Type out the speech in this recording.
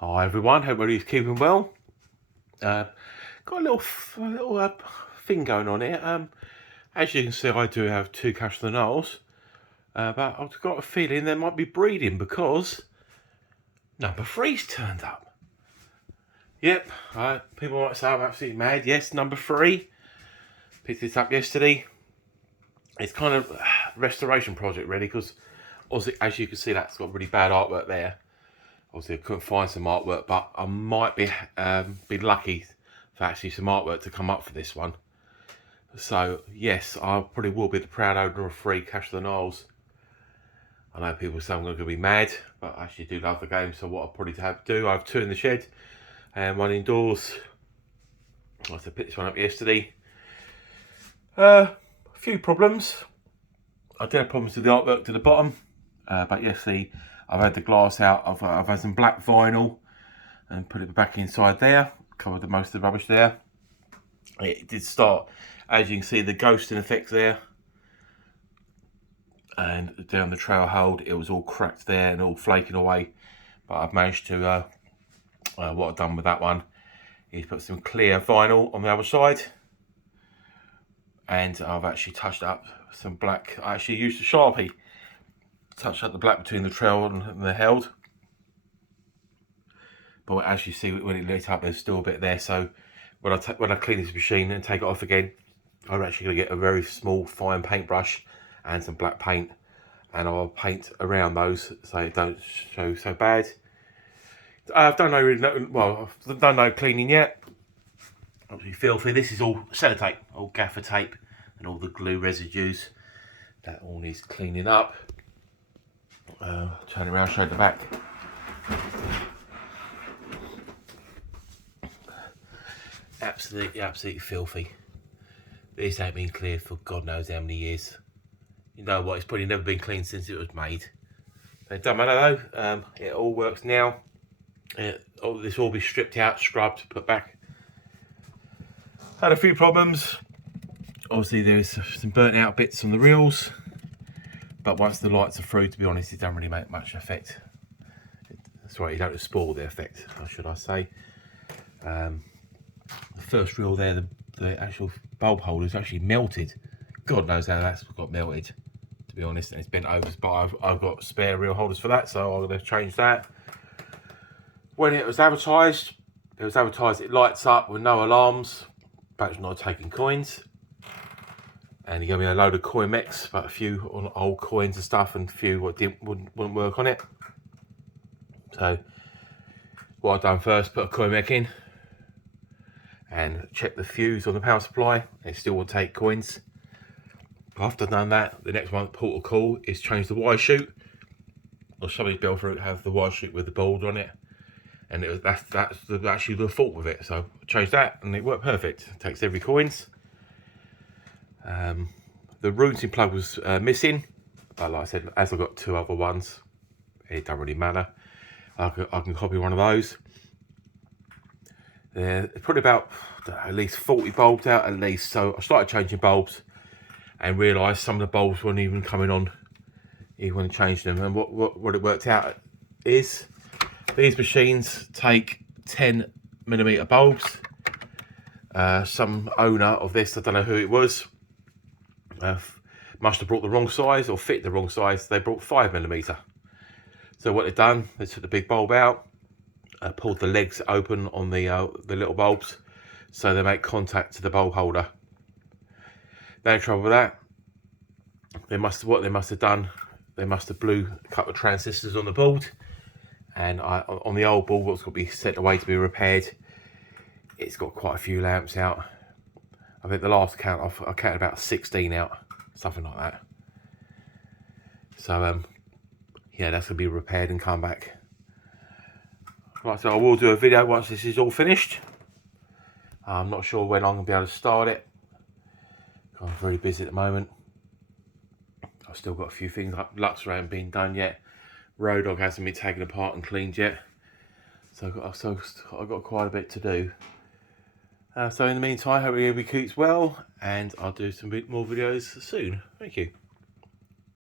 Hi everyone, hope everybody's keeping well. Got a little thing going on here. As you can see, I do have two Cashel Knolls, but I've got a feeling they might be breeding because number three's turned up. Yep, people might say I'm absolutely mad. Yes, number three. Picked this up yesterday. It's kind of a restoration project really, because obviously, as you can see, that's got really bad artwork there. Obviously, I couldn't find some artwork, but I might be lucky for actually some artwork to come up for this one. So yes, I probably will be the proud owner of 3 Cashel Knolls. I know people say I'm going to be mad, but I actually do love the game. So what I'll probably have to do, I have 2 in the shed and 1 indoors. I had to pick this one up yesterday. A few problems. I did have problems with the artwork to the bottom, but yesterday I've had the glass out. I've had some black vinyl and put it back inside there. Covered most of the rubbish there. It did start, as you can see, the ghosting effects there. And down the trail hold, it was all cracked there and all flaking away. But I've managed to, what I've done with that one is put some clear vinyl on the other side. And I've actually touched up some black. I actually used a Sharpie. Touched up the black between the trail and the held. But as you see, when it lit up, there's still a bit there. So when I clean this machine and take it off again, I'm actually going to get a very small fine paintbrush and some black paint, and I'll paint around those so it don't show so bad. I've done no cleaning yet. Obviously filthy. This is all sellotape, all gaffer tape, and all the glue residues. That all needs cleaning up. Turn around, show the back. Absolutely filthy. This ain't been cleared for God knows how many years. You know what, it's probably never been cleaned since it was made. It doesn't matter though, it all works now. This will all be stripped out, scrubbed, put back. Had a few problems. Obviously there's some burnt out bits on the reels, but once the lights are through, to be honest, it doesn't really make much effect. Sorry, you don't spoil the effect, should I say. The first reel there, the actual bulb holder is actually melted. God knows how that's got melted, to be honest, and it's bent over, but I've got spare reel holders for that, so I'm going to change that. When it was advertised, it lights up with no alarms, but it's not taking coins. And he gave me a load of coin mechs, but a few on old coins and stuff, and a few wouldn't work on it. So what I've done first, put a coin mech in and check the fuse on the power supply. It still will take coins. After I've done that, the next one, portal call, is change the wire chute. Or some of these Belfort have the wire chute with the board on it, and that's actually the fault with it. So I changed that, and it worked perfect. It takes every coins. The routing plug was missing, but like I said, as I've got 2 other ones, it doesn't really matter. I can copy one of those. There's probably about at least 40 bulbs out at least. So I started changing bulbs and realised some of the bulbs weren't even coming on even when I changed them. And what it worked out is these machines take 10mm bulbs. Some owner of this, I don't know who it was, must have brought the wrong size or fit the wrong size. They brought 5mm. So what they've done, they took the big bulb out, pulled the legs open on the little bulbs, so they make contact to the bulb holder. No trouble with that. What they must have done, they must have blew a couple of transistors on the board, and on the old board, what's got to be sent away to be repaired, it's got quite a few lamps out. I think the last count, I counted about 16 out, something like that. So yeah, that's gonna be repaired and come back. Like I said, I will do a video once this is all finished. I'm not sure when I'm gonna be able to start it. I'm very busy at the moment. I've still got a few things like Luxor haven't been done yet. Road Dog hasn't been taken apart and cleaned yet. So I've got quite a bit to do. So in the meantime, hope everybody keeps well, and I'll do some more videos soon. Thank you.